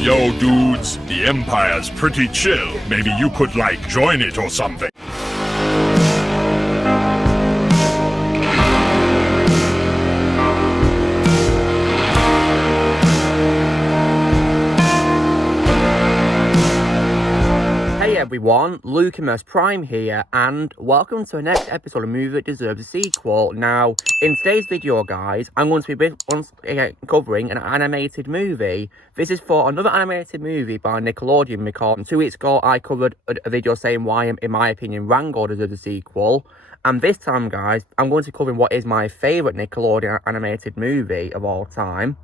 Yo, dudes, the Empire's pretty chill. Maybe you could, join it or something. Hey everyone, Lucimus Prime here, and welcome to the next episode of Movie That Deserves a Sequel. Now, in today's video, guys, I'm going to be once again covering an animated movie. This is for another animated movie by Nickelodeon, because 2 weeks ago I covered a video saying why, in my opinion, Rango deserves a sequel. And this time, guys, I'm going to be covering what is my favourite Nickelodeon animated movie of all time.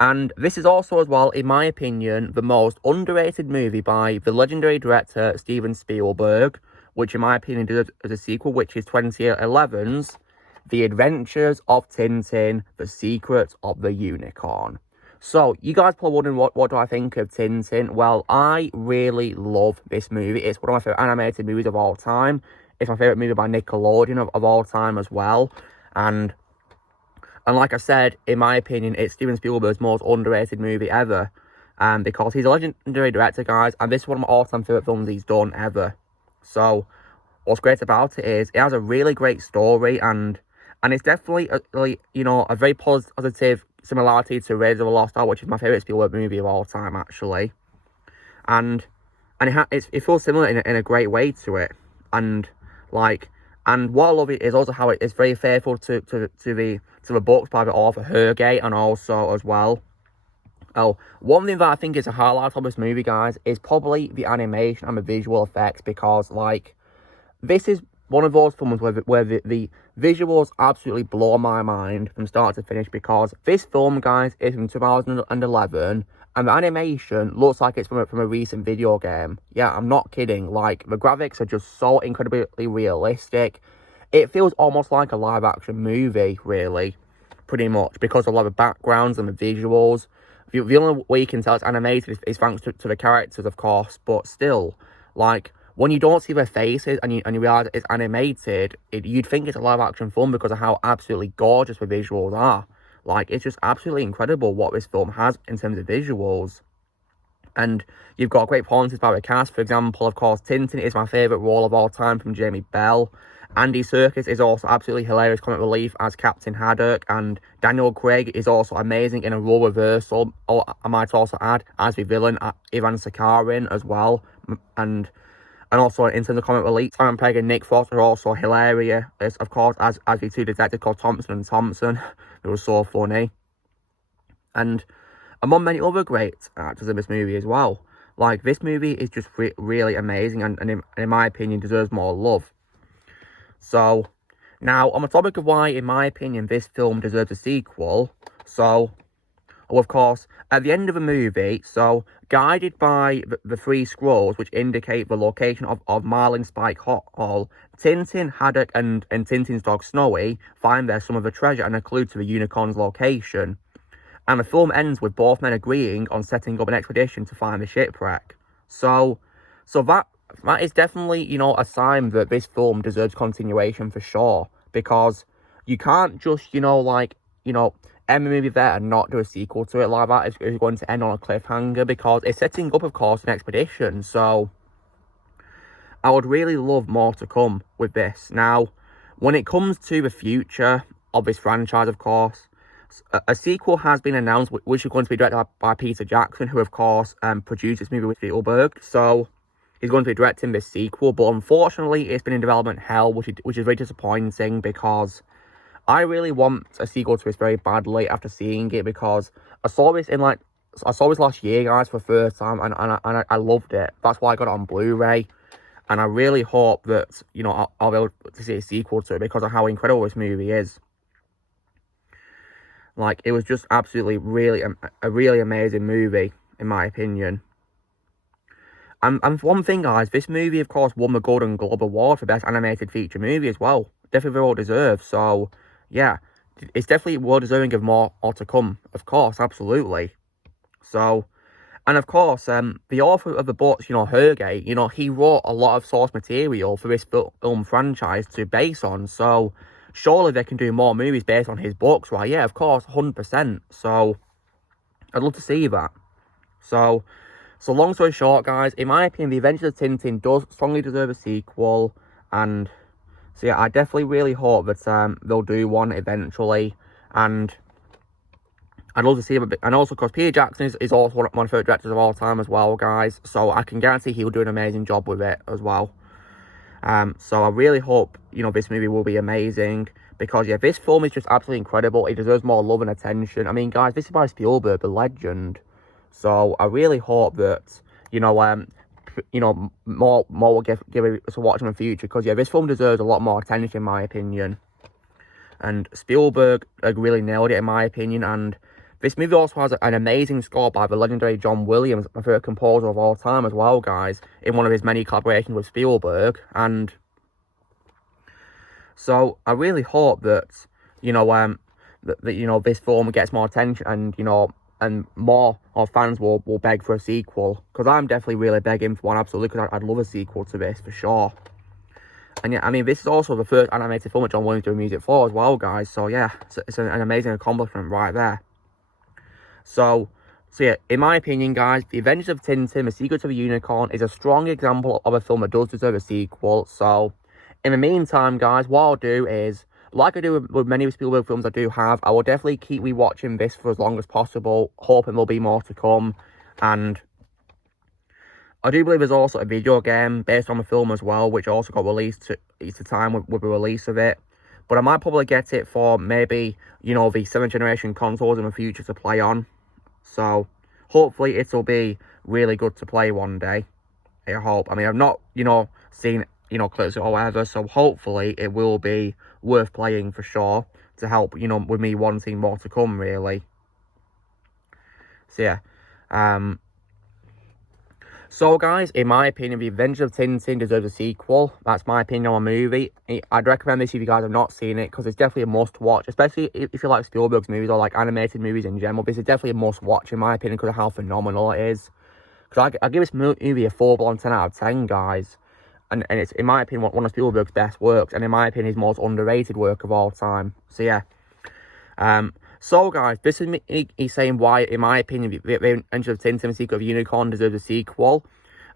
And this is also, as well, in my opinion, the most underrated movie by the legendary director Steven Spielberg, which in my opinion deserves a sequel, which is 2011's The Adventures of Tintin, The Secret of the Unicorn. So, you guys probably wondering what do I think of Tintin? Well, I really love this movie. It's one of my favourite animated movies of all time. It's my favourite movie by Nickelodeon of all time as well. And like I said, in my opinion, it's Steven Spielberg's most underrated movie ever. Because he's a legendary director, guys, and this is one of my all-time favourite films he's done ever. So, what's great about it is, it has a really great story, and it's definitely, a very positive similarity to Raiders of the Lost Ark, which is my favourite Spielberg movie of all time, actually. And it feels similar in a great way to it. And what I love it is also how it is very faithful to the books by the author Hergé, and also as well. One thing that I think is a highlight of this movie, guys, is probably the animation and the visual effects, because this is one of those films where the visuals absolutely blow my mind from start to finish, because this film, guys, is from 2011. And the animation looks like it's from a recent video game. Yeah, I'm not kidding. The graphics are just so incredibly realistic. It feels almost like a live-action movie, really, pretty much, because of a lot of backgrounds and the visuals. The only way you can tell it's animated is thanks to the characters, of course, but still, when you don't see their faces and you realise it's animated, you'd think it's a live-action film because of how absolutely gorgeous the visuals are. It's just absolutely incredible what this film has in terms of visuals. And you've got great performances by the cast. For example, of course, Tintin is my favourite role of all time from Jamie Bell. Andy Serkis is also absolutely hilarious comic relief as Captain Haddock. And Daniel Craig is also amazing in a role reversal, or I might also add, as the villain, Ivan Sakharin as well. And also, in terms of comic relief, Simon Pegg and Nick Frost are also hilarious, of course, as the two detectives called Thompson and Thompson. It was so funny. And among many other great actors in this movie as well. This movie is just really amazing, and in my opinion, deserves more love. So, now, on the topic of why, in my opinion, this film deserves a sequel, of course, at the end of the movie, guided by the 3 scrolls, which indicate the location of Marlin Spike Hall, Tintin, Haddock, and Tintin's dog Snowy find there's some of the treasure and a clue to the unicorn's location. And the film ends with both men agreeing on setting up an expedition to find the shipwreck. So that is definitely, a sign that this film deserves continuation for sure. Because you can't just, end the movie there and not do a sequel to it like that. It's going to end on a cliffhanger, because it's setting up, of course, an expedition. So I would really love more to come with this. Now, when it comes to the future of this franchise, of course, a sequel has been announced, which is going to be directed by Peter Jackson, who, of course, produced this movie with Spielberg. So he's going to be directing this sequel, but unfortunately, it's been in development hell, which is very disappointing, because I really want a sequel to this very badly after seeing it, because I saw this last year, guys, for the first time, and I loved it. That's why I got it on Blu-ray, and I really hope that, I'll be able to see a sequel to it because of how incredible this movie is. It was just absolutely a really amazing movie, in my opinion. And for one thing, guys, this movie, of course, won the Golden Globe Award for Best Animated Feature Movie as well. Definitely well deserved, so yeah, it's definitely well deserving of more to come, of course, absolutely. So, and of course, the author of the books, Hergé, he wrote a lot of source material for this film franchise to base on, so surely they can do more movies based on his books, right? Yeah, of course, 100%, so I'd love to see that. So long story short, guys, in my opinion, The Adventures of Tintin does strongly deserve a sequel, and so yeah, I definitely really hope that they'll do one eventually, and I'd love to see him a bit, and also because Peter Jackson is also one of my favourite directors of all time as well, guys, so I can guarantee he'll do an amazing job with it as well. So I really hope, you know, this movie will be amazing, because yeah, this film is just absolutely incredible. It deserves more love and attention. I mean, guys, this is by Spielberg, the legend. So I really hope that, you know, more will give us a watch in the future, because yeah, this film deserves a lot more attention in my opinion. And Spielberg really nailed it in my opinion. And this movie also has an amazing score by the legendary John Williams, my favourite composer of all time as well, guys, in one of his many collaborations with Spielberg. And so I really hope that, you know, that you know, this film gets more attention, and you know, and more of fans will beg for a sequel, because I'm definitely really begging for one, absolutely, because I'd love a sequel to this for sure. And yeah, I mean, this is also the first animated film that John Williams doing music for as well, guys. So yeah, it's an amazing accomplishment right there. So yeah, in my opinion, guys, The Adventures of Tintin, The Secret of a Unicorn is a strong example of a film that does deserve a sequel. So in the meantime, guys, what I'll do is, like I do with many Spielberg films I do have, I will definitely keep rewatching this for as long as possible, hoping there'll be more to come. And I do believe there's also a video game based on the film as well, which also got released at Easter time with the release of it. But I might probably get it for maybe, you know, the 7th generation consoles in the future to play on. So hopefully it'll be really good to play one day. I hope. I mean, I've not, you know, seen, you know, clips or whatever, so hopefully it will be worth playing for sure, to help, you know, with me wanting more to come, really. So yeah, so guys, in my opinion, The Adventures of Tintin deserves a sequel. That's my opinion on a movie. I'd recommend this if you guys have not seen it, because it's definitely a must watch, especially if you like Spielberg's movies or like animated movies in general. This is definitely a must watch in my opinion, because of how phenomenal it is. Because I give this movie a full-blown 10 out of 10, guys. And it's, in my opinion, one of Spielberg's best works, and in my opinion, his most underrated work of all time. So yeah. So guys, this is me saying why, in my opinion, The Adventures of Tintin, The Secret of a Unicorn deserves a sequel.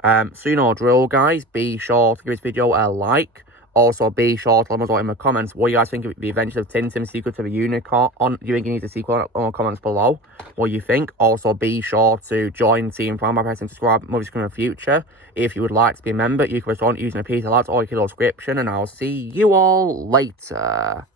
So you know drill, guys. Be sure to give this video a like. Also, be sure to let us know in the comments what you guys think of The Adventures of Tintin, The Secret of a Unicorn. Do you think it needs a sequel? In the comments below what you think. Also, be sure to join Team Fan by pressing subscribe movies in the future. If you would like to be a member, you can respond using a piece of that or a subscription, and I'll see you all later.